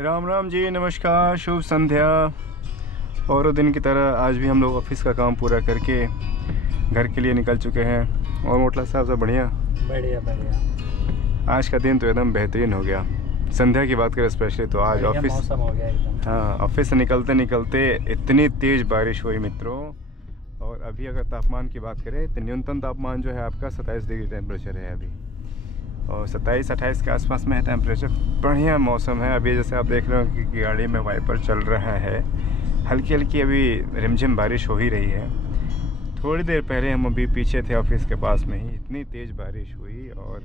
राम राम जी, नमस्कार, शुभ संध्या। और दिन की तरह आज भी हम लोग ऑफिस का काम पूरा करके घर के लिए निकल चुके हैं। और मोटला साहब सब बढ़िया बढ़िया बढ़िया। आज का दिन तो एकदम बेहतरीन हो गया। संध्या की बात करें स्पेशली तो आज ऑफिस मौसम हो गया एकदम। हाँ, ऑफिस से निकलते निकलते इतनी तेज़ बारिश हुई मित्रों। और अभी अगर तापमान की बात करें तो न्यूनतम तापमान जो है आपका 27 डिग्री टेम्परेचर है अभी, और 27-28 के आसपास में है टेम्परेचर। बढ़िया मौसम है। अभी जैसे आप देख रहे हो कि गाड़ी में वाइपर चल रहा है, हल्की हल्की अभी रिमझिम बारिश हो ही रही है। थोड़ी देर पहले हम अभी पीछे थे ऑफिस के पास में ही, इतनी तेज़ बारिश हुई। और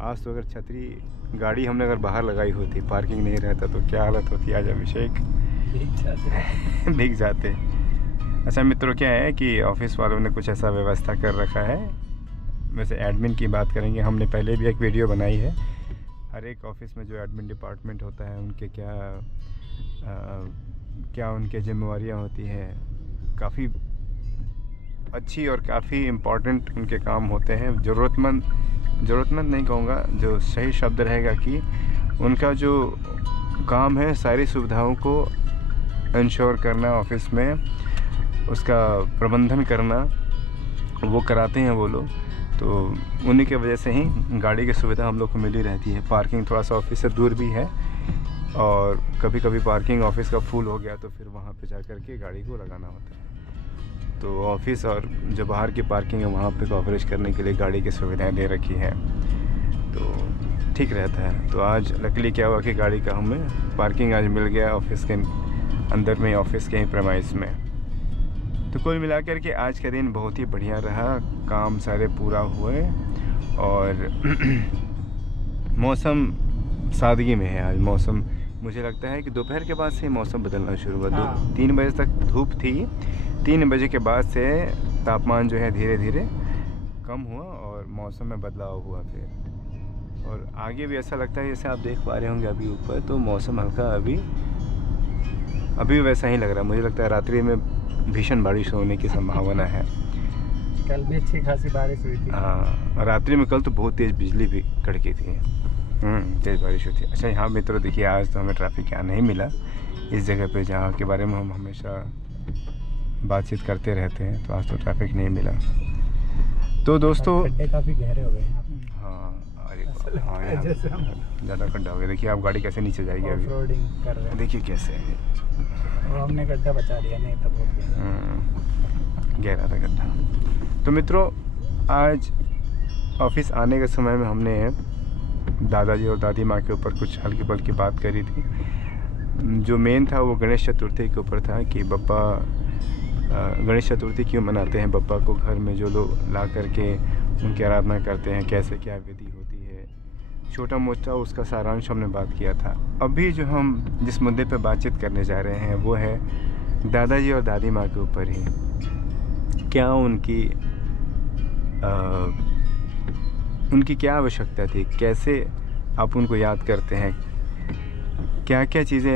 आज तो अगर छतरी गाड़ी हमने अगर बाहर लगाई होती, पार्किंग नहीं रहता तो क्या हालत होती आज अभिषेक। भीग जाते। अच्छा मित्रों, क्या है कि ऑफिस वालों ने कुछ ऐसा व्यवस्था कर रखा है। वैसे एडमिन की बात करेंगे, हमने पहले भी एक वीडियो बनाई है। हर एक ऑफिस में जो एडमिन डिपार्टमेंट होता है उनके क्या उनके जिम्मेवारियां होती हैं, काफ़ी अच्छी और काफ़ी इम्पोर्टेंट उनके काम होते हैं। ज़रूरतमंद नहीं कहूँगा, जो सही शब्द रहेगा कि उनका जो काम है सारी सुविधाओं को इंश्योर करना, ऑफिस में उसका प्रबंधन करना, वो कराते हैं वो लोग। तो उन्हीं के वजह से ही गाड़ी की सुविधा हम लोग को मिली रहती है। पार्किंग थोड़ा सा ऑफिस से दूर भी है, और कभी कभी पार्किंग ऑफिस का फुल हो गया तो फिर वहाँ पे जा कर के गाड़ी को लगाना होता है। तो ऑफिस और जो बाहर की पार्किंग है वहाँ पे कवरेज करने के लिए गाड़ी की सुविधाएं दे रखी है, तो ठीक रहता है। तो आज लकीली क्या हुआ कि गाड़ी का हमें पार्किंग आज मिल गया ऑफिस के अंदर में, ऑफिस के ही प्रेमाइस में। तो कुल मिलाकर के आज का दिन बहुत ही बढ़िया रहा, काम सारे पूरा हुए। और मौसम सादगी में है आज। मौसम मुझे लगता है कि दोपहर के बाद से मौसम बदलना शुरू हुआ। 3 बजे तक धूप थी, 3 बजे के बाद से तापमान जो है धीरे धीरे कम हुआ और मौसम में बदलाव हुआ फिर। और आगे भी ऐसा लगता है जैसे आप देख पा रहे होंगे अभी ऊपर, तो मौसम हल्का अभी वैसा ही लग रहा है। मुझे लगता है रात्रि में भीषण बारिश होने की संभावना है। कल भी अच्छी खासी बारिश हुई थी। हाँ, रात्रि में कल तो बहुत तेज़ बिजली भी कड़की थी, तेज़ बारिश हुई थी। अच्छा यहाँ मित्रों देखिए, आज तो हमें ट्रैफिक यहाँ नहीं मिला इस जगह पे जहाँ के बारे में हम हमेशा बातचीत करते रहते हैं। तो आज तो ट्रैफिक नहीं मिला। तो दोस्तों गड्ढे काफ़ी गहरे हो गए। हाँ, अरे हाँ, ज़्यादा गड्ढा हो गया। देखिए आप गाड़ी कैसे नीचे जाएगी अभी, ऑफ-रोडिंग कर रहे हैं। देखिए कैसे है। और हमने गड्ढा बचा लिया, नहीं तो बहुत गहरा था गड्ढा। तो मित्रों आज ऑफिस आने के समय में हमने दादाजी और दादी माँ के ऊपर कुछ हल्की फुल्की बात करी थी। जो मेन था वो गणेश चतुर्थी के ऊपर था कि बप्पा गणेश चतुर्थी क्यों मनाते हैं, बप्पा को घर में जो लोग ला करके उनकी आराधना करते हैं, कैसे क्या विधि होती है, छोटा मोटा उसका सारांश हमने बात किया था। अभी जो हम जिस मुद्दे पे बातचीत करने जा रहे हैं वो है दादाजी और दादी माँ के ऊपर ही। क्या उनकी क्या आवश्यकता थी, कैसे आप उनको याद करते हैं, क्या क्या चीज़ें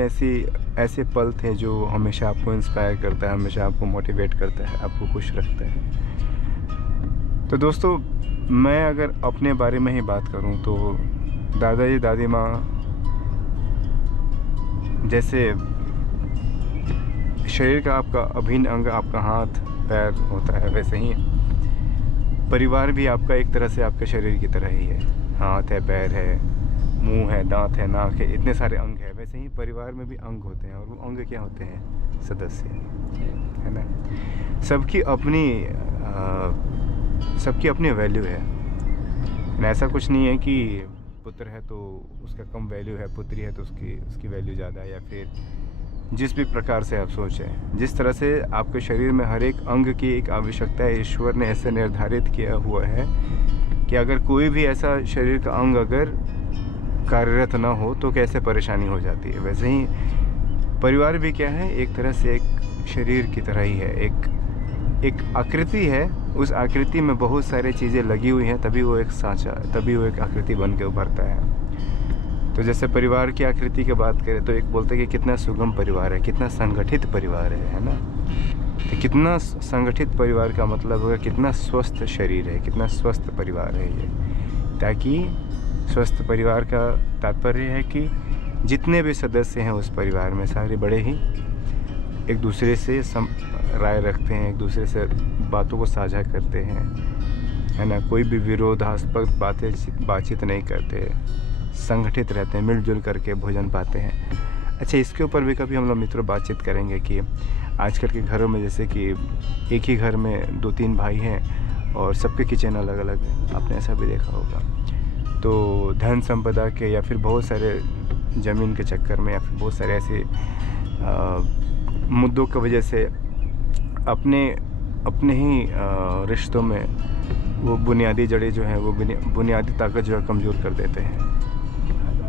ऐसे पल थे जो हमेशा आपको इंस्पायर करता है, हमेशा आपको मोटिवेट करता है, आपको खुश रखता है। तो दोस्तों मैं अगर अपने बारे में ही बात करूं तो दादाजी दादी माँ जैसे शरीर का आपका अभिन्न अंग आपका हाथ पैर होता है, वैसे ही परिवार भी आपका एक तरह से आपके शरीर की तरह ही है। हाथ है, पैर है, मुंह है, दांत है, नाक है, इतने सारे अंग हैं। वैसे ही परिवार में भी अंग होते हैं, और वो अंग क्या होते हैं, सदस्य, है ना। सबकी अपनी वैल्यू है। ऐसा कुछ नहीं है कि पुत्र है तो उसका कम वैल्यू है, पुत्री है तो उसकी वैल्यू ज़्यादा है, या फिर जिस भी प्रकार से आप सोचें। जिस तरह से आपके शरीर में हर एक अंग की एक आवश्यकता है, ईश्वर ने ऐसे निर्धारित किया हुआ है कि अगर कोई भी ऐसा शरीर का अंग अगर कार्यरत ना हो तो कैसे परेशानी हो जाती है। वैसे ही परिवार भी क्या है, एक तरह से एक शरीर की तरह ही है, एक आकृति है। उस आकृति में बहुत सारी चीज़ें लगी हुई हैं, तभी वो एक आकृति बन के उभरता है। तो जैसे परिवार की आकृति की बात करें तो एक बोलते हैं कि कितना सुगम परिवार है, कितना संगठित परिवार है ना। तो कितना संगठित परिवार का मतलब होगा कितना स्वस्थ शरीर है, कितना स्वस्थ परिवार है ये। ताकि स्वस्थ परिवार का तात्पर्य है कि जितने भी सदस्य हैं उस परिवार में सारे बड़े ही एक दूसरे से राय रखते हैं, एक दूसरे से बातों को साझा करते हैं, है ना। कोई भी विरोधास्पद बातचीत नहीं करते, संगठित रहते हैं, मिलजुल करके भोजन पाते हैं। अच्छा, इसके ऊपर भी कभी हम लोग मित्रों बातचीत करेंगे कि आजकल के घरों में जैसे कि एक ही घर में 2-3 भाई हैं और सबके किचन अलग अलग हैं, आपने ऐसा भी देखा होगा। तो धन संपदा के या फिर बहुत सारे ज़मीन के चक्कर में या फिर बहुत सारे ऐसे मुद्दों की वजह से अपने ही रिश्तों में वो बुनियादी जड़ें जो हैं, वो बुनियादी ताकत जो है कमज़ोर कर देते हैं।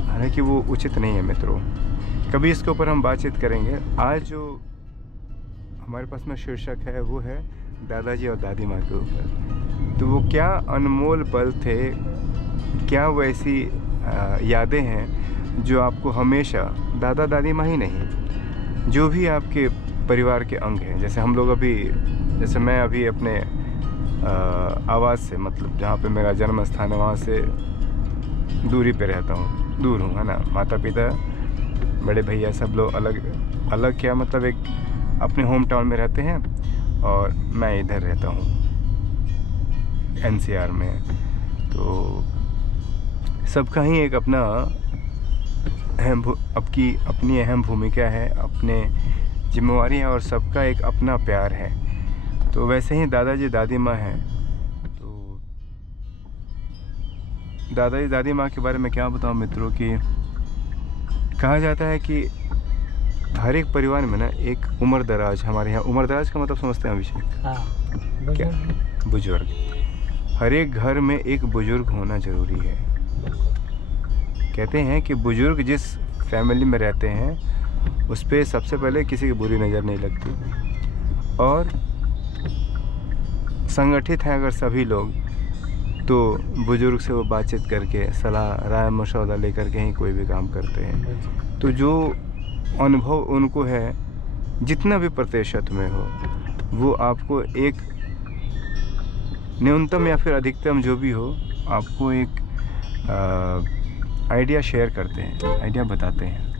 हालांकि वो उचित नहीं है मित्रों। कभी इसके ऊपर हम बातचीत करेंगे। आज जो हमारे पास में शीर्षक है वो है दादाजी और दादी माँ के ऊपर। तो वो क्या अनमोल पल थे, क्या वो ऐसी यादें हैं जो आपको हमेशा, दादा दादी माँ ही नहीं, जो भी आपके परिवार के अंग हैं, जैसे हम लोग अभी, जैसे मैं अभी अपने आवास से, मतलब जहाँ पे मेरा जन्म स्थान है वहाँ से दूरी पे रहता हूँ, दूर हूँ, है ना। माता पिता, बड़े भैया सब लोग अलग क्या मतलब एक अपने होम टाउन में रहते हैं और मैं इधर रहता हूँ NCR में। तो सबका ही एक अपना अपनी अहम भूमिका है, अपने जिम्मेवारी है और सबका एक अपना प्यार है। तो वैसे ही दादाजी दादी माँ हैं। तो दादाजी दादी माँ के बारे में क्या बताऊँ मित्रों कि कहा जाता है कि हर एक परिवार में ना एक उम्र दराज, हमारे यहाँ उम्र दराज का मतलब समझते हैं अभिषेक? हाँ, क्या? बुजुर्ग। हर एक घर में एक बुजुर्ग होना ज़रूरी है। कहते हैं कि बुजुर्ग जिस फैमिली में रहते हैं उस पर सबसे पहले किसी की बुरी नज़र नहीं लगती, और संगठित हैं अगर सभी लोग तो बुजुर्ग से वो बातचीत करके सलाह राय मशवरा लेकर के ही कोई भी काम करते हैं। तो जो अनुभव उनको है, जितना भी प्रतिशत में हो, वो आपको एक न्यूनतम या फिर अधिकतम जो भी हो, आपको एक आइडिया शेयर करते हैं, आइडिया बताते हैं।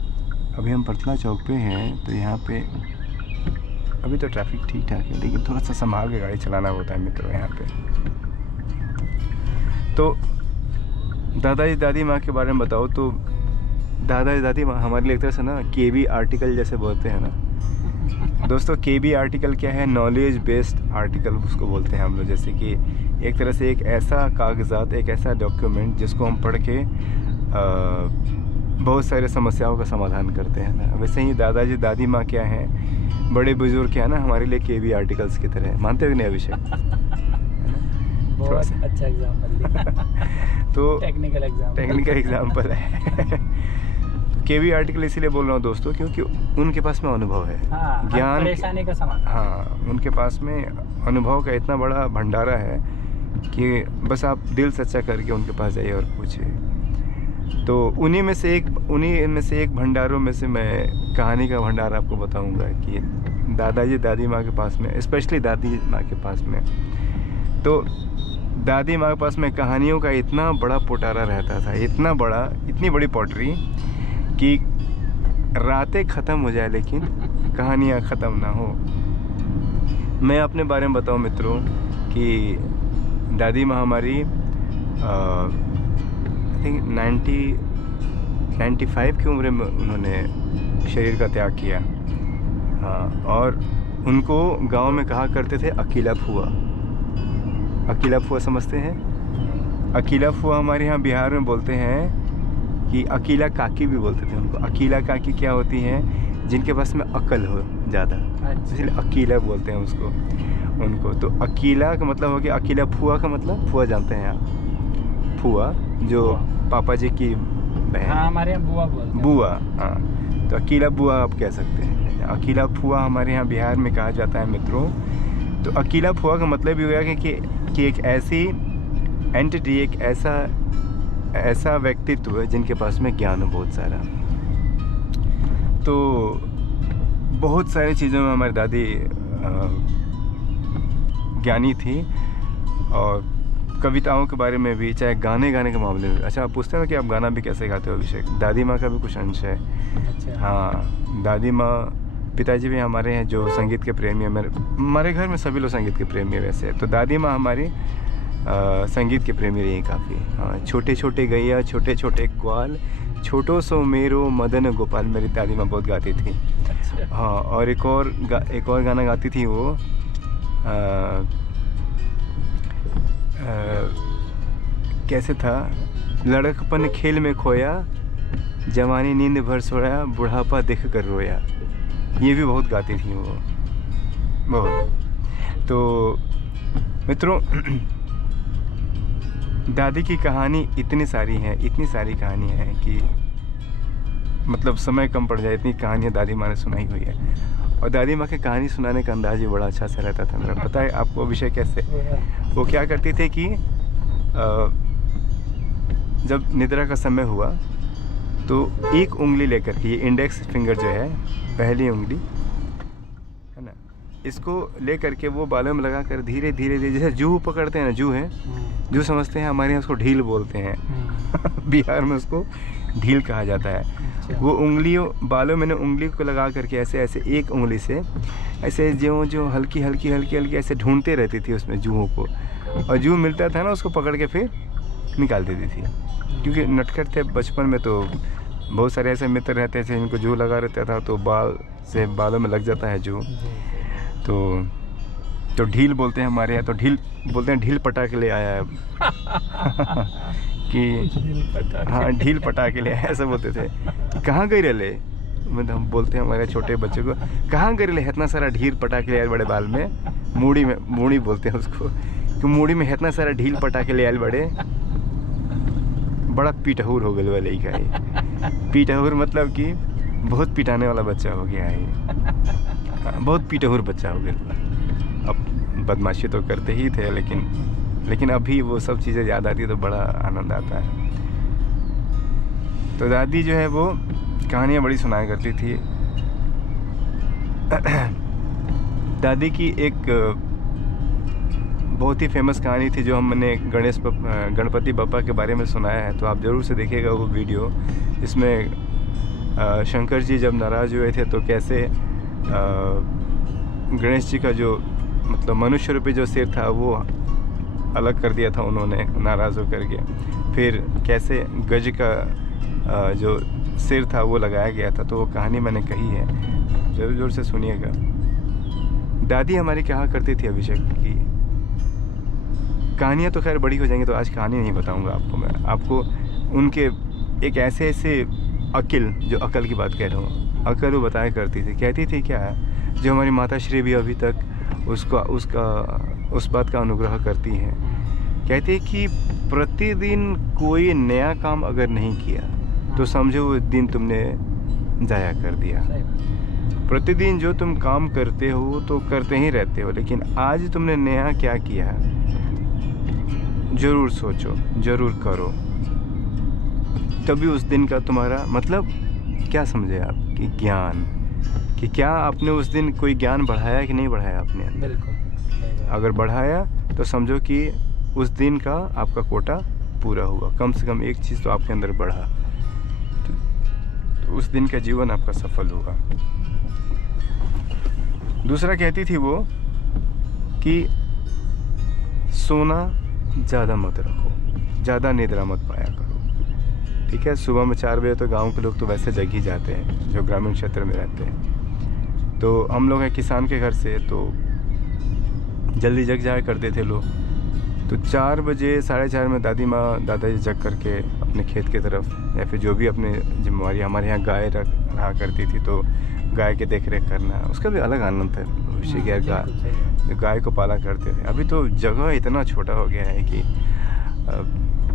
अभी हम पटना चौक पे हैं, तो यहाँ पे अभी तो ट्रैफिक ठीक ठाक है, लेकिन थोड़ा सा संभाल के गाड़ी चलाना होता है मित्रों यहाँ पे। तो दादाजी दादी माँ के बारे में बताओ तो दादाजी दादी माँ हमारे लिए एक तरह से ना KB आर्टिकल जैसे बोलते हैं ना दोस्तों। KB आर्टिकल क्या है? नॉलेज बेस्ड आर्टिकल उसको बोलते हैं हम लोग। जैसे कि एक तरह से एक ऐसा कागज़ात, एक ऐसा डॉक्यूमेंट जिसको हम पढ़ के बहुत सारे समस्याओं का समाधान करते हैं ना। वैसे ही दादाजी दादी माँ क्या है, बड़े बुजुर्ग क्या है ना, हमारे लिए KB आर्टिकल्स की तरह है। मानते हो कि नहीं अभिषेक? बहुत अच्छा एग्जाम्पल तो टेक्निकल एग्जाम्पल है। KB आर्टिकल इसीलिए बोल रहा हूँ दोस्तों क्योंकि उनके पास में अनुभव है, हाँ, ज्ञान, परेशानी का समाधान। हाँ, उनके पास में अनुभव का इतना बड़ा भंडारा है कि बस आप दिल सच्चा करके उनके पास जाइए और पूछिए। तो उन्हीं में से एक भंडारों में से मैं कहानी का भंडार आपको बताऊंगा कि दादाजी दादी माँ के पास में, स्पेशली दादी माँ के पास में, तो दादी माँ के पास में कहानियों का इतना बड़ा पोटारा रहता था, इतनी बड़ी पॉटरी कि रातें ख़त्म हो जाए लेकिन कहानियाँ ख़त्म ना हो। मैं अपने बारे में बताऊँ मित्रों कि दादी माँ हमारी आई थिंक 95 की उम्र में उन्होंने शरीर का त्याग किया। हाँ, और उनको गांव में कहा करते थे अकीला फुआ। अकीला फुआ समझते हैं? अकीला फुआ हमारे यहाँ बिहार में बोलते हैं कि अकीला काकी भी बोलते थे उनको। अकीला काकी क्या होती हैं? जिनके पास में अकल हो ज़्यादा, इसलिए अकीला बोलते हैं उनको। तो अकीला का मतलब हो गया, अकीला फुआ का मतलब, फुआ जानते हैं आप? फुआ जो पापा जी की बहन। हाँ, हमारे यहाँ बुआ बोलते हैं। बुआ, हाँ। तो अकीला बुआ आप कह सकते हैं। अकीला फुआ हमारे यहाँ बिहार में कहा जाता है मित्रों। तो अकीला फुआ का मतलब ये हुआ कि एक ऐसी एंटिटी, एक ऐसा व्यक्तित्व है जिनके पास में ज्ञान हो बहुत सारा। तो बहुत सारी चीज़ों में हमारी दादी ज्ञानी थी और कविताओं के बारे में भी, चाहे गाने के मामले में। अच्छा, आप पूछते हैं कि आप गाना भी कैसे गाते हो अभिषेक? दादी माँ का भी कुछ अंश है। अच्छा। हाँ, दादी माँ, पिताजी भी हमारे हैं जो संगीत के प्रेमी हैं। हमारे घर में सभी लोग संगीत के प्रेमी हैं वैसे। तो दादी माँ हमारी संगीत के प्रेमी रही काफ़ी। हाँ, छोटे छोटे गैया छोटे छोटे ग्वाल, छोटो सो मेरो मदन गोपाल, मेरी दादी माँ बहुत गाती थी। अच्छा। हाँ, और एक और गाना गाती थी वो, कैसे था? लड़कपन खेल में खोया, जवानी नींद भर सोया, बुढ़ापा देख कर रोया। ये भी बहुत गाती थी वो, बहुत। तो मित्रों, दादी की कहानी इतनी सारी कहानियाँ हैं कि मतलब समय कम पड़ जाए, इतनी कहानियाँ दादी माँ ने सुनाई हुई है। और दादी माँ की कहानी सुनाने का अंदाज ही बड़ा अच्छा सा रहता था मेरा। पता है आपको अभिषेक कैसे? वो क्या करती थी कि जब निद्रा का समय हुआ तो एक उंगली लेकर के, ये इंडेक्स फिंगर जो है, पहली उंगली है ना, इसको लेकर के वो बालों में लगा कर धीरे धीरे जैसे जूह पकड़ते हैं ना, जूह है, जूह समझते हैं, हमारे यहाँ उसको ढील बोलते हैं। बिहार में उसको ढील कहा जाता है। वो उंगलियों, बालों में उंगली को लगा करके ऐसे ऐसे एक उंगली से ऐसे जो हल्की ऐसे ढूंढते रहती थी उसमें जूहों को, और जूह मिलता था ना उसको पकड़ के फिर निकाल देती थी। क्योंकि नटखट थे बचपन में, तो बहुत सारे ऐसे मित्र रहते थे जिनको जूह लगा रहता था, तो बालों में लग जाता है जूह। तो ढील बोलते हैं हमारे यहाँ, तो ढील बोलते हैं, ढील पटा के ले आया है कि हाँ, ढील पटा के ले आया, ऐसा बोलते थे। कहाँ गई रहे? मतलब हम बोलते हैं हमारे छोटे बच्चे को, कहाँ गई रहे इतना सारा ढील पटा के ले आए बड़े बाल में, मूड़ी बोलते हैं उसको, कि मूड़ी में इतना सारा ढील पटा के ले आए बड़े, बड़ा पीटहूर हो गया वाले का ही। पीटहूर मतलब कि बहुत पिटाने वाला बच्चा हो गया है, बहुत पीटहूर बच्चा हो गया। अब बदमाशी तो करते ही थे, लेकिन अभी वो सब चीज़ें याद आती है तो बड़ा आनंद आता है। तो दादी जो है वो कहानियाँ बड़ी सुनाया करती थी। दादी की एक बहुत ही फेमस कहानी थी जो हमने गणपति बप्पा के बारे में सुनाया है, तो आप ज़रूर से देखिएगा वो वीडियो। इसमें शंकर जी जब नाराज़ हुए थे तो कैसे गणेश जी का जो मतलब मनुष्य रूपी जो सिर था वो अलग कर दिया था उन्होंने, नाराज़ होकर के। फिर कैसे गज का जो सिर था वो लगाया गया था। तो वो कहानी मैंने कही है, ज़रूर से सुनिएगा। दादी हमारी कहा करती थी अभिषेक की कहानियाँ तो खैर बड़ी हो जाएंगी, तो आज कहानी नहीं बताऊंगा आपको मैं। आपको उनके एक ऐसे अकिल, जो अकल की बात कह रहा हूँ, अकल वो बताया करती थी। कहती थी क्या है, जो हमारी माता श्री भी अभी तक उस बात का अनुग्रह करती हैं। कहती है कि प्रतिदिन कोई नया काम अगर नहीं किया तो समझो वो दिन तुमने ज़ाया कर दिया। प्रतिदिन जो तुम काम करते हो तो करते ही रहते हो, लेकिन आज तुमने नया क्या किया है ज़रूर सोचो, ज़रूर करो, तभी उस दिन का तुम्हारा मतलब क्या समझे आप कि ज्ञान, कि क्या आपने उस दिन कोई ज्ञान बढ़ाया कि नहीं बढ़ाया आपने। बिल्कुल, अगर बढ़ाया तो समझो कि उस दिन का आपका कोटा पूरा हुआ, कम से कम एक चीज़ तो आपके अंदर बढ़ा, तो उस दिन का जीवन आपका सफल हुआ। दूसरा कहती थी वो कि सोना ज़्यादा मत रखो, ज़्यादा निद्रा मत पाया करो। ठीक है, सुबह में 4 बजे तो गांव के लोग तो वैसे जग ही जाते हैं जो ग्रामीण क्षेत्र में रहते हैं। तो हम लोग हैं किसान के घर से, तो जल्दी जग जाया करते थे लोग। तो 4 बजे 4:30 में दादाजी जग करके अपने खेत की तरफ, या फिर जो भी अपने जिम्मेवारी, हमारे यहाँ गाय रहा करती थी तो गाय की देख रेख करना, उसका भी अलग आनंद है। गाय को पाला करते थे। अभी तो जगह इतना छोटा हो गया है कि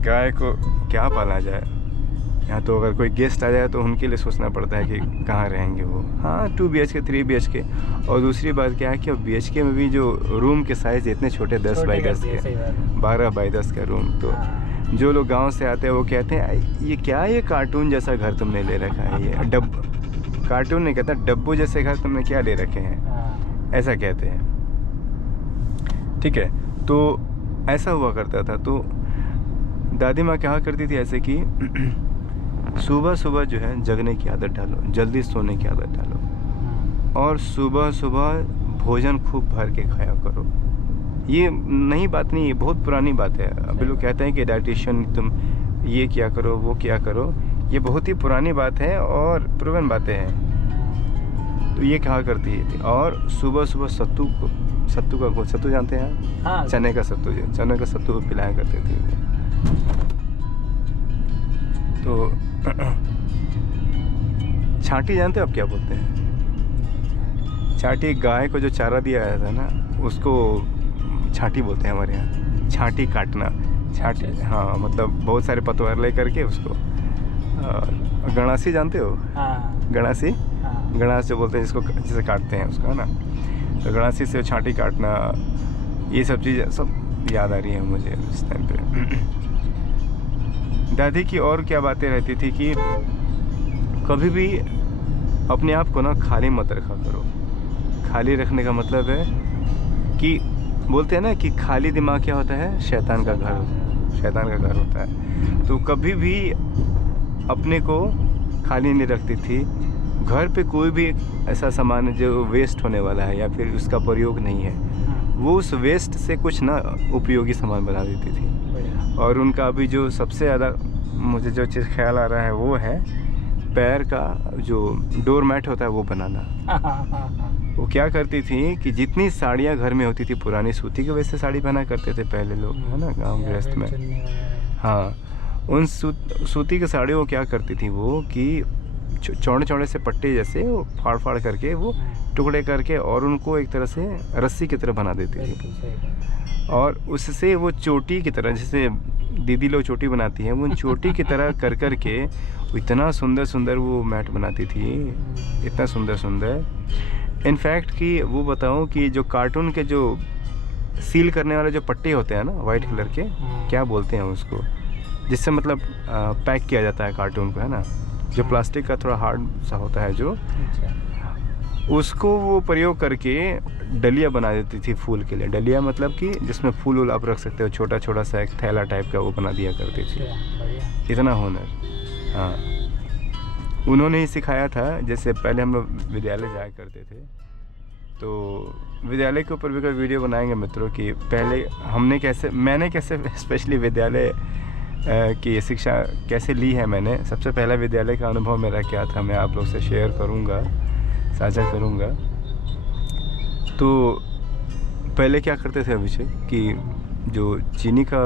गाय को क्या पाला जाए। यहाँ तो अगर कोई गेस्ट आ जाए तो उनके लिए सोचना पड़ता है कि कहाँ रहेंगे वो। हाँ, 2 BHK 3 BHK। और दूसरी बात क्या है कि अब BHK में भी जो रूम के साइज़ इतने छोटे, 10 बाई 10 के, 12 बाई 10 का रूम। तो जो लोग गांव से आते हैं वो कहते हैं ये क्या, ये कार्टून जैसा घर तुमने ले रखा है, ये कार्टून नहीं कहता, डब्बू जैसे घर तुमने क्या ले रखे हैं, ऐसा कहते हैं। ठीक है, तो ऐसा हुआ करता था। तो दादी माँ क्या करती थी ऐसे कि सुबह सुबह जो है जगने की आदत डालो, जल्दी सोने की आदत डालो, और सुबह सुबह भोजन खूब भर के खाया करो। ये नई बात नहीं है, बहुत पुरानी बात है। अभी लोग कहते हैं कि डाइटिशियन तुम ये क्या करो वो क्या करो, ये बहुत ही पुरानी बात है और प्रूवन बातें हैं। तो ये कहा करती है। और सुबह सुबह सत्तू जानते हैं आप? हाँ, चने का सत्तू को पिलाया करते थे। तो छाटी जानते हो आप क्या बोलते हैं? छाटी, गाय को जो चारा दिया जाता है ना उसको छाटी बोलते हैं हमारे यहाँ। छाटी काटना, छाटी, हाँ, मतलब बहुत सारे पतवार ले करके उसको। गणासी जानते हो? हाँ, गणासी, हाँ, गणास जो बोलते हैं जिसको, जिसे काटते हैं उसका, है ना। तो गणासी से छाटी काटना, ये सब चीज़ सब याद आ रही है मुझे उस टाइम पे। दादी की और क्या बातें रहती थी कि कभी भी अपने आप को ना खाली मत रखा करो। खाली रखने का मतलब है कि बोलते हैं ना कि खाली दिमाग क्या होता है, शैतान का घर होता है। तो कभी भी अपने को खाली नहीं रखती थी। घर पे कोई भी ऐसा सामान जो वेस्ट होने वाला है या फिर उसका प्रयोग नहीं है, वो उस वेस्ट से कुछ ना उपयोगी सामान बना देती थी। और उनका अभी जो सबसे ज़्यादा मुझे जो चीज़ ख्याल आ रहा है वो है पैर का जो डोर मैट होता है वो बनाना। वो क्या करती थी कि जितनी साड़ियाँ घर में होती थी पुरानी, सूती की वजह से साड़ी पहना करते थे पहले लोग, है ना, गाँव गृहस्थ में। हाँ, उन सूती की साड़ियों को क्या करती थी वो कि चौड़े चौड़े से पट्टे जैसे वो फाड़ करके वो टुकड़े करके और उनको एक तरह से रस्सी की तरह बना देती थी। और उससे वो चोटी की तरह, जैसे दीदी लोग चोटी बनाती हैं, वो चोटी की तरह कर के इतना सुंदर वो मैट बनाती थी, इतना सुंदर। इनफैक्ट कि वो बताऊं कि जो कार्टून के जो सील करने वाले जो पट्टे होते हैं ना वाइट कलर के, क्या बोलते हैं उसको, जिससे मतलब पैक किया जाता है कार्टून को, है ना, जो प्लास्टिक का थोड़ा हार्ड सा होता है जो, उसको वो प्रयोग करके डलिया बना देती थी फूल के लिए। डलिया मतलब कि जिसमें फूल आप रख सकते हो, छोटा छोटा सा एक थैला टाइप का वो बना दिया करती थी। इतना हुनर, हाँ, उन्होंने ही सिखाया था। जैसे पहले हम लोग विद्यालय जाया करते थे, तो विद्यालय के ऊपर भी कोई वीडियो बनाएंगे मित्रों कि पहले मैंने कैसे स्पेशली विद्यालय की शिक्षा कैसे ली है। मैंने सबसे पहला विद्यालय का अनुभव मेरा क्या था, मैं आप लोग से शेयर करूँगा, साझा करूँगा। तो पहले क्या करते थे अभिषेक कि जो चीनी का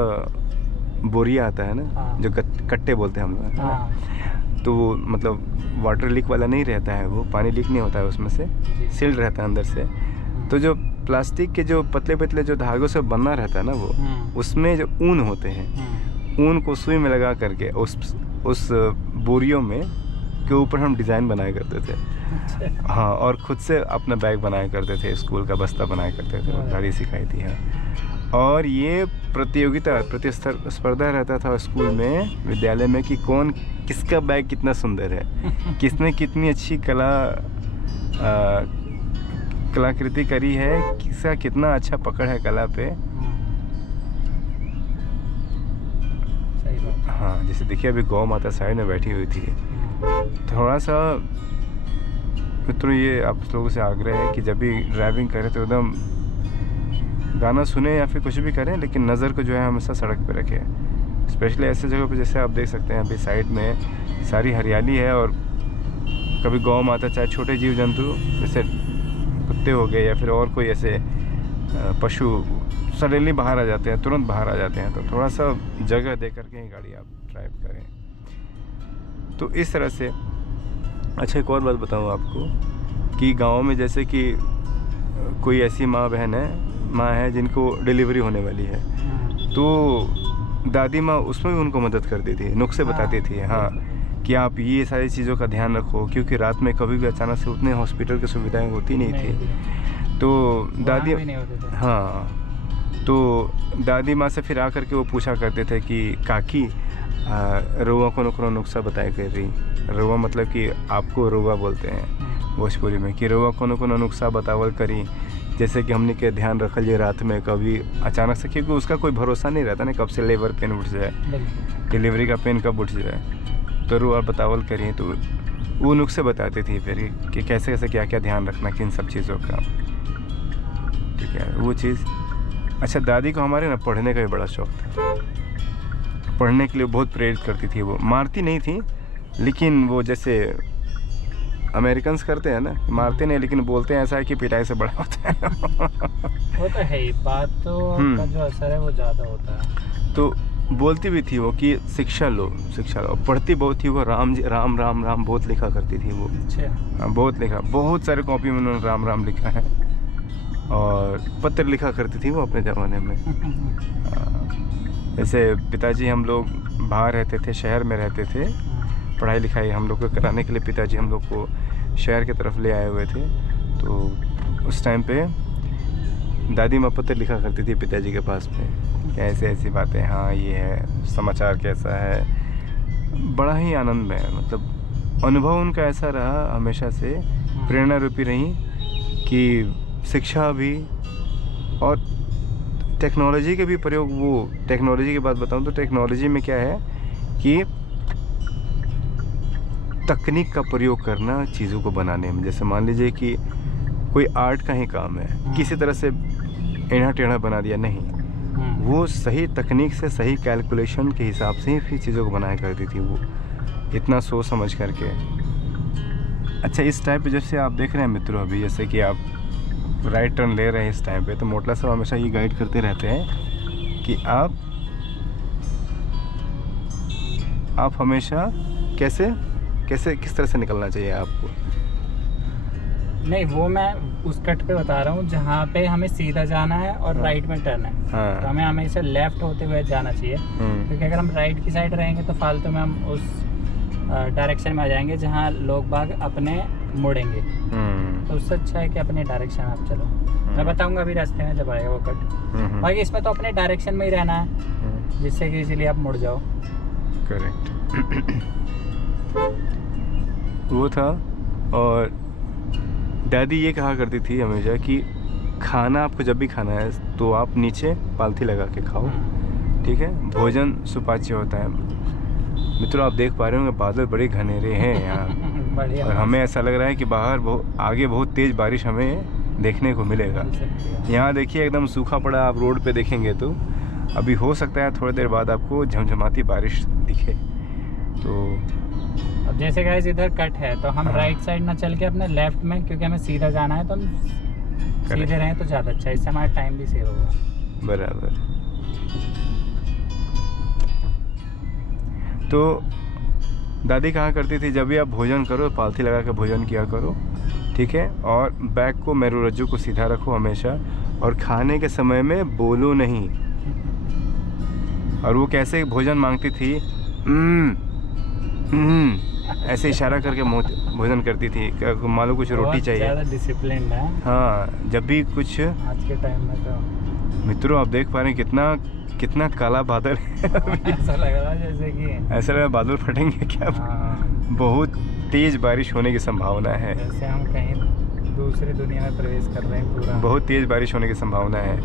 बोरिया आता है ना, जो कट्टे बोलते हैं हम लोग, तो वो मतलब वाटर लीक वाला नहीं रहता है, वो पानी लीक नहीं होता है उसमें से, सील्ड रहता है अंदर से। तो जो प्लास्टिक के जो पतले पतले जो धागों से बना रहता है ना, वो उसमें जो ऊन होते हैं, ऊन को सुई में लगा करके उस बोरियों में के ऊपर हम डिज़ाइन बनाया करते थे। हाँ, और खुद से अपना बैग बनाया करते थे, स्कूल का बस्ता बनाया करते थे, गाड़ी सिखाई थी। हाँ, और ये प्रतिस्पर्धा रहता था स्कूल में, विद्यालय में, कि कौन किसका बैग कितना सुंदर है, किसने कितनी अच्छी कलाकृति करी है, किसका कितना अच्छा पकड़ है कला पे। हाँ, जैसे देखिए अभी गौ माता साइड में बैठी हुई थी। थोड़ा सा मित्रों ये आप लोगों से आग्रह है कि जब भी ड्राइविंग करें तो एकदम गाना सुने या फिर कुछ भी करें, लेकिन नज़र को जो है हमेशा सड़क पे रखें। स्पेशली ऐसे जगह पे जैसे आप देख सकते हैं अभी साइड में सारी हरियाली है, और कभी गौ माता चाहे छोटे जीव जंतु जैसे कुत्ते हो गए या फिर और कोई ऐसे पशु सडनली बाहर आ जाते हैं, तुरंत बाहर आ जाते हैं। तो थोड़ा सा जगह दे करके ही गाड़ी आप ड्राइव करें। तो इस तरह से। अच्छा, एक और बात बताऊँ आपको कि गांव में जैसे कि कोई ऐसी माँ है जिनको डिलीवरी होने वाली है, तो दादी माँ उसमें भी उनको मदद करती थी, नुस्खे बताती थी। हाँ, कि आप ये सारी चीज़ों का ध्यान रखो, क्योंकि रात में कभी भी अचानक से उतने हॉस्पिटल की सुविधाएं होती नहीं थी। तो दादी, हाँ, तो दादी माँ से फिर आकर के वो पूछा करते थे कि काकी रोवा को नुस्खा बताया कर रही। रोवा मतलब कि आपको रोवा बोलते हैं भोजपुरी में, कि रोवा को नुस्खा बतावल करी जैसे कि हमने के ध्यान रख लिए रात में कभी अचानक से, क्योंकि उसका कोई भरोसा नहीं रहता ना कब से लेबर पेन उठ जाए, बिल्कुल। डिलीवरी का पेन कब उठ जाए। तो रू और बतावल करिए तो वो नुस्खे बताते थे फिर कि कैसे कैसे क्या क्या ध्यान रखना किन सब चीज़ों का। ठीक है वो चीज़। अच्छा दादी को हमारे ना पढ़ने का भी बड़ा शौक था, पढ़ने के लिए बहुत प्रेरित करती थी। वो मारती नहीं थी, लेकिन वो जैसे अमेरिकन्स करते हैं ना, मारते नहीं लेकिन बोलते हैं ऐसा है कि पिटाई से बड़ा होता है। वो तो है ही, बात तो का जो असर है वो ज़्यादा होता है। तो बोलती भी थी वो कि शिक्षा लो शिक्षा लो। पढ़ती बहुत थी वो, राम जी राम राम राम बहुत लिखा करती थी वो। अच्छा। बहुत लिखा, बहुत सारे कॉपी में उन्होंने राम राम लिखा है। और पत्र लिखा करती थी वो अपने ज़माने में। जैसे पिताजी हम लोग बाहर रहते थे, शहर में रहते थे, पढ़ाई लिखाई हम लोग को कराने के लिए पिताजी हम लोग को शहर की तरफ ले आए हुए थे। तो उस टाइम पे दादी माँ पत्र लिखा करती थी पिताजी के पास में, ऐसे ऐसी बातें, हाँ ये है, समाचार कैसा है। बड़ा ही आनंद में, मतलब अनुभव उनका ऐसा रहा हमेशा से, प्रेरणा रूपी रही कि शिक्षा भी और टेक्नोलॉजी के भी प्रयोग। वो टेक्नोलॉजी की बात बताऊं तो टेक्नोलॉजी में क्या है कि तकनीक का प्रयोग करना चीज़ों को बनाने में। जैसे मान लीजिए कि कोई आर्ट का ही काम है, किसी तरह से टेढ़ा टेढ़ा बना दिया, नहीं, वो सही तकनीक से सही कैलकुलेशन के हिसाब से ही फिर चीज़ों को बनाया करती थी वो, इतना सोच समझ करके। अच्छा इस टाइप पे जैसे आप देख रहे हैं मित्रों, अभी जैसे कि आप राइट टर्न ले रहे हैं इस टाइम पे, तो मोटला साहब हमेशा ये गाइड करते रहते हैं कि आप हमेशा कैसे कैसे किस तरह से निकलना चाहिए आपको। नहीं, वो मैं उस कट पे बता रहा हूँ जहाँ पे हमें सीधा जाना है और राइट में टर्न है। हाँ। तो हमें हमेशा लेफ्ट होते हुए जाना चाहिए, क्योंकि अगर हम राइट की साइड रहेंगे तो फालतू में हम उस डायरेक्शन में आ जाएंगे जहाँ लोग बाग अपने मुड़ेंगे। तो उससे अच्छा है कि अपने डायरेक्शन में आप चलो। मैं बताऊंगा अभी रास्ते में जब आएगा वो कट। बाकी इसमें तो अपने डायरेक्शन में ही रहना है, जिससे कि इजीली आप मुड़ जाओ। करेक्ट। वो था। और दादी ये कहा करती थी हमेशा कि खाना आपको जब भी खाना है तो आप नीचे पालथी लगा के खाओ, ठीक है, भोजन सुपाच्य होता है। मित्रों आप देख पा रहे होंगे बादल बड़े घनेरे हैं यहाँ, और हमें ऐसा लग रहा है कि बाहर आगे बहुत तेज़ बारिश हमें देखने को मिलेगा। यहाँ देखिए एकदम सूखा पड़ा, आप रोड पे देखेंगे तो अभी हो सकता है थोड़ी देर बाद आपको झमझमाती बारिश दिखे। तो अब जैसे गाइस इधर कट है तो हम राइट साइड ना चल के अपने लेफ्ट में, क्योंकि हमें सीधा जाना है तो हम सीधे रहें तो ज़्यादा अच्छा है, इससे हमारा टाइम भी सेव होगा। बराबर। तो दादी कहा करती थी जब भी आप भोजन करो पालथी लगा के भोजन किया करो, ठीक है, और बैक को मेरुरज्जु को सीधा रखो हमेशा, और खाने के समय में बोलो नहीं। और वो कैसे भोजन मांगती थी, ऐसे इशारा करके भोजन करती थी, मान लो कुछ रोटी चाहिए। ज़्यादा डिसिप्लिन है। हाँ, जब भी कुछ आज के टाइम में तो मित्रों आप देख पा रहे हैं कितना काला बादल है। ऐसा लग रहा है जैसे कि ऐसा लग रहा है बादल फटेंगे क्या। बहुत तेज बारिश होने की संभावना है, जैसे हम कहीं दूसरी दुनिया में प्रवेश कर रहे हैं पूरा। बहुत तेज बारिश होने की संभावना है।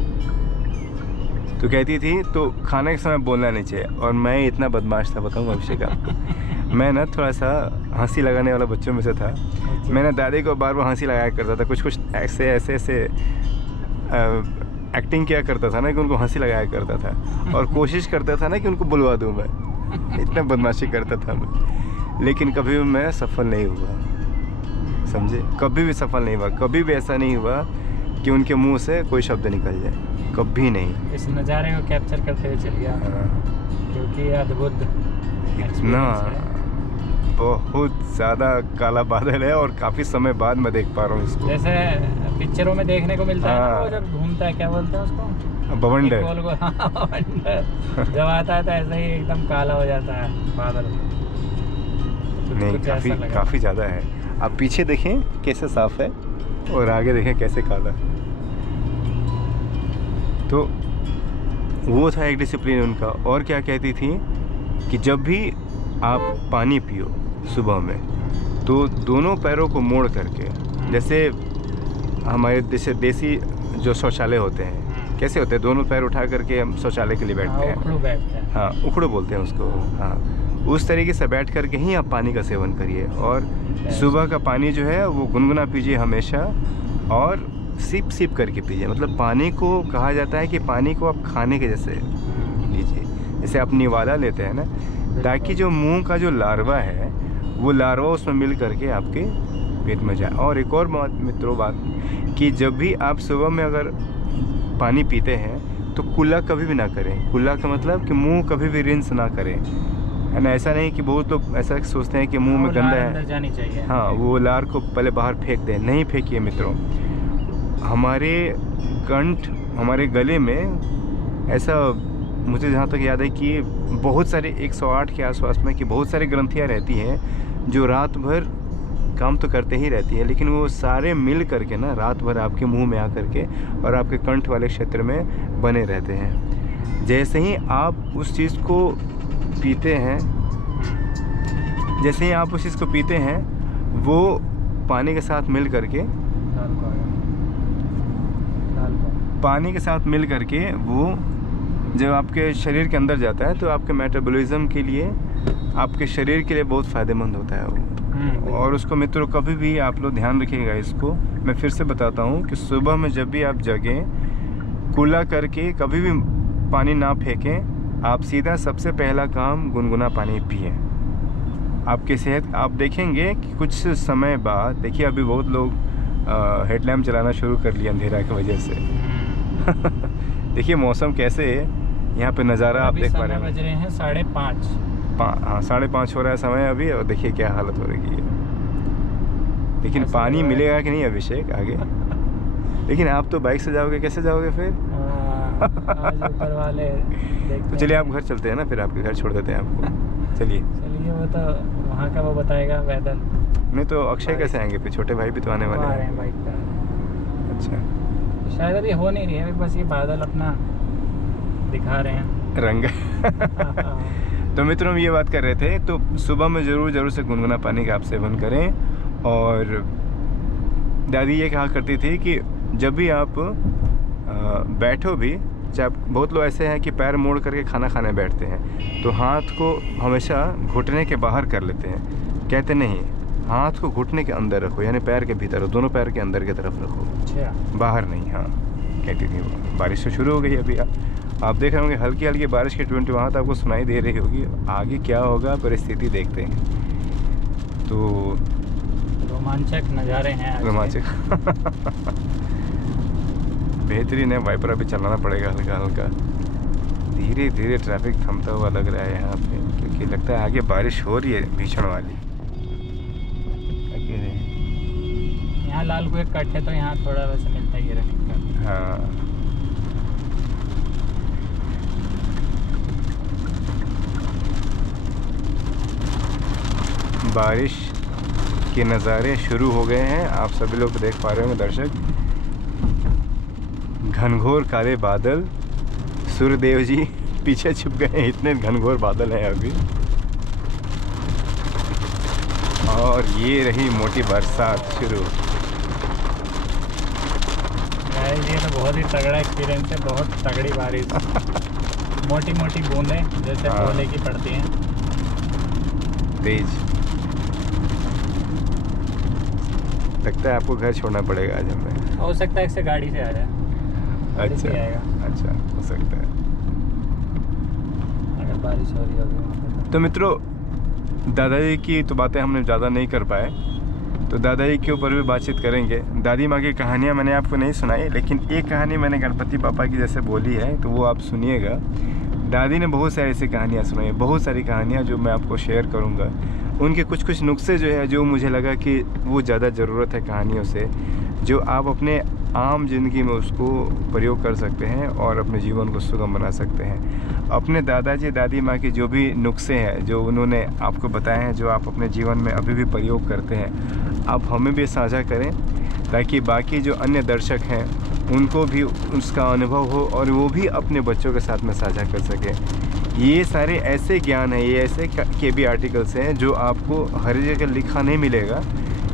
तो कहती थी तो खाने के समय बोलना नहीं चाहिए। और मैं इतना बदमाश था बताऊँ अभिषेक आपको, मैं ना थोड़ा सा हंसी लगाने वाला बच्चों में से था। मैंने दादी को बार बार हंसी लगाया करता था, कुछ ऐसे एक्टिंग किया करता था ना कि उनको हंसी लगाया करता था, और कोशिश करता था ना कि उनको बुलवा दूँ मैं। इतना बदमाशी करता था मैं, लेकिन कभी भी मैं सफल नहीं हुआ, समझे, कभी भी सफल नहीं हुआ। कभी भी ऐसा नहीं हुआ कि उनके मुंह से कोई शब्द निकल जाए, कभी नहीं। इस नज़ारे को कैप्चर करते हुए चलिए, क्योंकि अद्भुत ना, बहुत ज़्यादा काला बादल है और काफ़ी समय बाद मैं देख पा रहा हूँ इसको। जैसे पिक्चरों में देखने को मिलता है ना, वो जब घूमता है क्या बोलते हैं उसको, बवंडर। बवंडर जब आता है तो ऐसा ही एकदम काला हो जाता है बादल। नहीं, काफ़ी ज़्यादा है। आप पीछे देखें कैसे साफ है और आगे देखें कैसे काला। तो वो था एक डिसिप्लिन उनका। और क्या कहती थी कि जब भी आप पानी पियो सुबह में तो दोनों पैरों को मोड़ करके, जैसे हमारे देसी जो शौचालय होते हैं कैसे होते हैं, दोनों पैर उठा करके हम शौचालय के लिए बैठते हैं। उखड़ू बैठते हैं। हाँ, उखड़ू बोलते हैं उसको। हाँ, उस तरीके से बैठ करके ही आप पानी का सेवन करिए। और सुबह का पानी जो है वो गुनगुना पीजिए हमेशा, और सिप सिप करके पीजिए। मतलब पानी को कहा जाता है कि पानी को आप खाने के जैसे लीजिए, जैसे आप निवाला लेते हैं ना, ताकि जो मुंह का जो लार्वा है वो लार्वा उसमें मिल करके आपके पेट में जाए। और एक और बात मित्रों, बात कि जब भी आप सुबह में अगर पानी पीते हैं तो कुल्ला कभी भी ना करें। कुल्ला का मतलब कि मुंह कभी भी रिंस ना करें, है ना। ऐसा नहीं कि बहुत लोग ऐसा सोचते हैं कि मुंह में गंदा है, जानी चाहिए। हाँ, वो लार को पहले बाहर फेंक दें। नहीं फेंकिए मित्रों। हमारे कंठ, हमारे गले में ऐसा, मुझे जहाँ तक याद है कि बहुत सारे 108 के आसपास में कि बहुत सारी ग्रंथियाँ रहती हैं जो रात भर काम तो करते ही रहती है, लेकिन वो सारे मिल करके ना रात भर आपके मुंह में आकर के और आपके कंठ वाले क्षेत्र में बने रहते हैं। जैसे ही आप उस चीज़ को पीते हैं, जैसे ही आप उस चीज़ को पीते हैं, वो पानी के साथ मिल करके, पानी के साथ मिल करके वो जब आपके शरीर के अंदर जाता है तो आपके मेटाबॉलिज्म के लिए, आपके शरीर के लिए बहुत फ़ायदेमंद होता है वो। और उसको मित्रों कभी भी आप लोग ध्यान रखिएगा। इसको मैं फिर से बताता हूँ कि सुबह में जब भी आप जगें, कुल्ला करके कभी भी पानी ना फेंकें। आप सीधा सबसे पहला काम गुनगुना पानी पिए। आपकी सेहत, आप देखेंगे कि कुछ समय बाद, देखिए अभी बहुत लोग हेडलैम्प चलाना शुरू कर लिया अंधेरा की वजह से। देखिए मौसम कैसे है, यहाँ पे नज़ारा आप देख पा रहे हैं। बज रहे हैं 5:30। हाँ, 5:30 हो रहा है समय अभी, और देखिए क्या हालत हो रही है। लेकिन पानी मिलेगा कि नहीं अभिषेक आगे? लेकिन आप तो बाइक से जाओगे, कैसे जाओगे फिर? आज ऊपर वाले तो चलिए आप घर चलते हैं ना, फिर आपके घर छोड़ देते हैं आपको। चलिए, वो तो वहाँ का वो बताएगा वेदर। नहीं तो अक्षय कैसे आएंगे फिर? छोटे भाई भी तो आने वाले हैं बाइक पर। अच्छा, शायद अभी हो नहीं रही है, बस ये बादल अपना दिखा रहे हैं रंग। तो मित्रों, हम ये बात कर रहे थे, तो सुबह में ज़रूर से गुनगुना पानी का आप सेवन करें। और दादी ये कहा करती थी कि जब भी आप बैठो भी, चाहे बहुत लोग ऐसे हैं कि पैर मोड़ करके खाना खाने बैठते हैं, तो हाथ को हमेशा घुटने के बाहर कर लेते हैं। कहते नहीं, हाथ को घुटने के अंदर रखो, यानी पैर के भीतर, दोनों पैर के अंदर की तरफ रखो। अच्छा, बाहर नहीं। हाँ, कहती थी वो। बारिश तो शुरू हो गई अभी, आप देख रहे होंगे हल्की हल्की बारिश की ट्वेंटी वहाँ तो आपको सुनाई दे रही होगी। आगे क्या होगा परिस्थिति देखते हैं। तो रोमांचक नज़ारे हैं, रोमांचक। बेहतरीन है। वाइपर अभी चलाना पड़ेगा हल्का हल्का, धीरे धीरे ट्रैफिक थमता हुआ लग रहा है यहाँ पे, क्योंकि लगता है आगे बारिश हो रही है भीषण वाली। यहाँ लाल कुएं कट है तो यहाँ थोड़ा वैसे मिलता ही है। हाँ, बारिश के नज़ारे शुरू हो गए हैं, आप सभी लोग देख पा रहे होंगे दर्शक। घनघोर काले बादल, सूर्यदेव जी पीछे छुप गए हैं, इतने घनघोर बादल हैं अभी। और ये रही मोटी बरसात शुरू। ये तो बहुत ही तगड़ा एक्सपीरियंस है, बहुत तगड़ी बारिश। मोटी मोटी बूंदें जैसे ओले की पड़ती हैं, तेज। लगता है आपको घर छोड़ना पड़ेगा आज हमें। हो सकता है इससे गाड़ी से आ जाए। अच्छा, हो सकता है अगर बारिश हो रही होगी। तो मित्रों, दादाजी की तो बातें हमने ज़्यादा नहीं कर पाए, तो दादाजी के ऊपर भी बातचीत करेंगे। दादी माँ की कहानियाँ मैंने आपको नहीं सुनाई, लेकिन एक कहानी मैंने गणपति पापा की जैसे बोली है, तो वो आप सुनिएगा। दादी ने बहुत सारी ऐसी कहानियाँ सुनाई, बहुत सारी कहानियाँ जो मैं आपको शेयर करूँगा। उनके कुछ नुस्खे जो है, जो मुझे लगा कि वो ज़्यादा ज़रूरत है कहानियों से, जो आप अपने आम ज़िंदगी में उसको प्रयोग कर सकते हैं और अपने जीवन को सुगम बना सकते हैं। अपने दादाजी दादी माँ के जो भी नुस्खे हैं, जो उन्होंने आपको बताए हैं, जो आप अपने जीवन में अभी भी प्रयोग करते हैं, आप हमें भी साझा करें, ताकि बाकी जो अन्य दर्शक हैं उनको भी उसका अनुभव हो और वो भी अपने बच्चों के साथ में साझा कर सकें। ये सारे ऐसे ज्ञान हैं, ये ऐसे KB आर्टिकल्स हैं जो आपको हर जगह लिखा नहीं मिलेगा,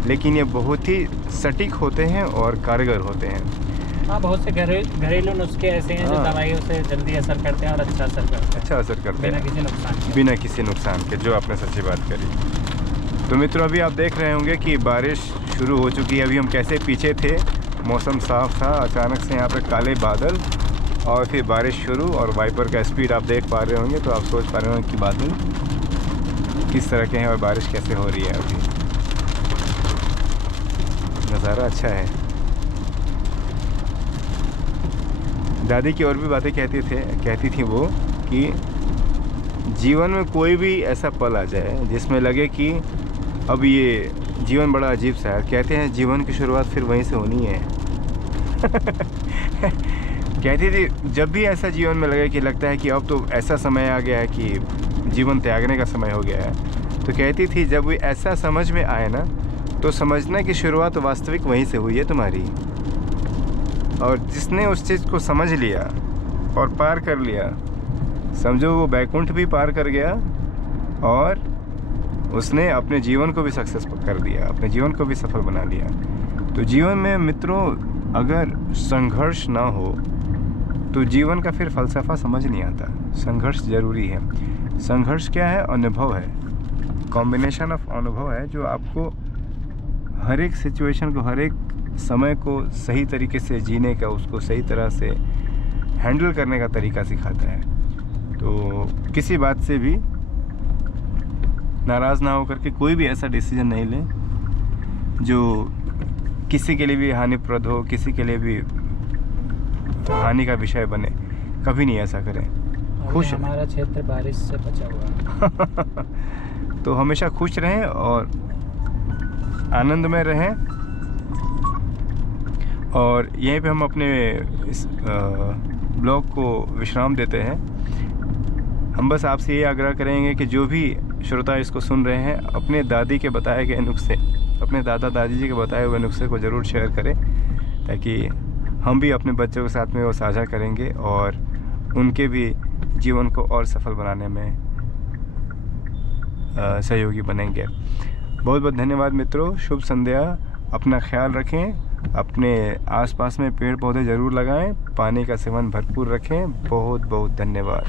लेकिन ये बहुत ही सटीक होते हैं और कारगर होते हैं। हाँ, बहुत से घरेलू नुस्खे ऐसे हैं जो हाँ। दवाइयों से जल्दी असर करते हैं और अच्छा असर करते हैं, अच्छा असर करते बिना हैं किसी नुकसान के। बिना किसी नुकसान के, जो आपने सच्ची बात करी। तो मित्रों, अभी आप देख रहे होंगे कि बारिश शुरू हो चुकी है। अभी हम कैसे पीछे थे, मौसम साफ था, अचानक से यहाँ पे काले बादल और फिर बारिश शुरू, और वाइपर का स्पीड आप देख पा रहे होंगे, तो आप सोच पा रहे होंगे कि बादल किस तरह के हैं और बारिश कैसे हो रही है। अभी नज़ारा अच्छा है। दादी की और भी बातें कहती थी वो, कि जीवन में कोई भी ऐसा पल आ जाए जिसमें लगे कि अब ये जीवन बड़ा अजीब सा है, कहते हैं जीवन की शुरुआत फिर वहीं से होनी है। कहती थी जब भी ऐसा जीवन में लगे कि लगता है कि अब तो ऐसा समय आ गया है कि जीवन त्यागने का समय हो गया है, तो कहती थी जब भी ऐसा समझ में आए ना, तो समझना कि शुरुआत वास्तविक वहीं से हुई है तुम्हारी। और जिसने उस चीज़ को समझ लिया और पार कर लिया, समझो वो बैकुंठ भी पार कर गया और उसने अपने जीवन को भी सक्सेस कर दिया, अपने जीवन को भी सफल बना लिया। तो जीवन में मित्रों, अगर संघर्ष ना हो तो जीवन का फिर फ़लसफ़ा समझ नहीं आता। संघर्ष ज़रूरी है। संघर्ष क्या है? अनुभव है, कॉम्बिनेशन ऑफ अनुभव है, जो आपको हर एक सिचुएशन को, हर एक समय को सही तरीके से जीने का, उसको सही तरह से हैंडल करने का तरीका सिखाता है। तो किसी बात से भी नाराज़ ना होकर के कोई भी ऐसा डिसीजन नहीं लें जो किसी के लिए भी हानिप्रद हो, किसी के लिए भी हानि का विषय बने। कभी नहीं ऐसा करें। खुश हमारा क्षेत्र बारिश से बचा हुआ है। तो हमेशा खुश रहें और आनंद में रहें। और यहीं पे हम अपने इस ब्लॉग को विश्राम देते हैं। हम बस आपसे ये आग्रह करेंगे कि जो भी श्रोता इसको सुन रहे हैं, अपने दादी के बताए गए नुस्खे, अपने दादा दादी जी के बताए हुए नुस्खे को ज़रूर शेयर करें, ताकि हम भी अपने बच्चों के साथ में वो साझा करेंगे और उनके भी जीवन को और सफल बनाने में सहयोगी बनेंगे। बहुत बहुत धन्यवाद मित्रों। शुभ संध्या। अपना ख्याल रखें, अपने आसपास में पेड़ पौधे ज़रूर लगाएं, पानी का सेवन भरपूर रखें। बहुत बहुत धन्यवाद।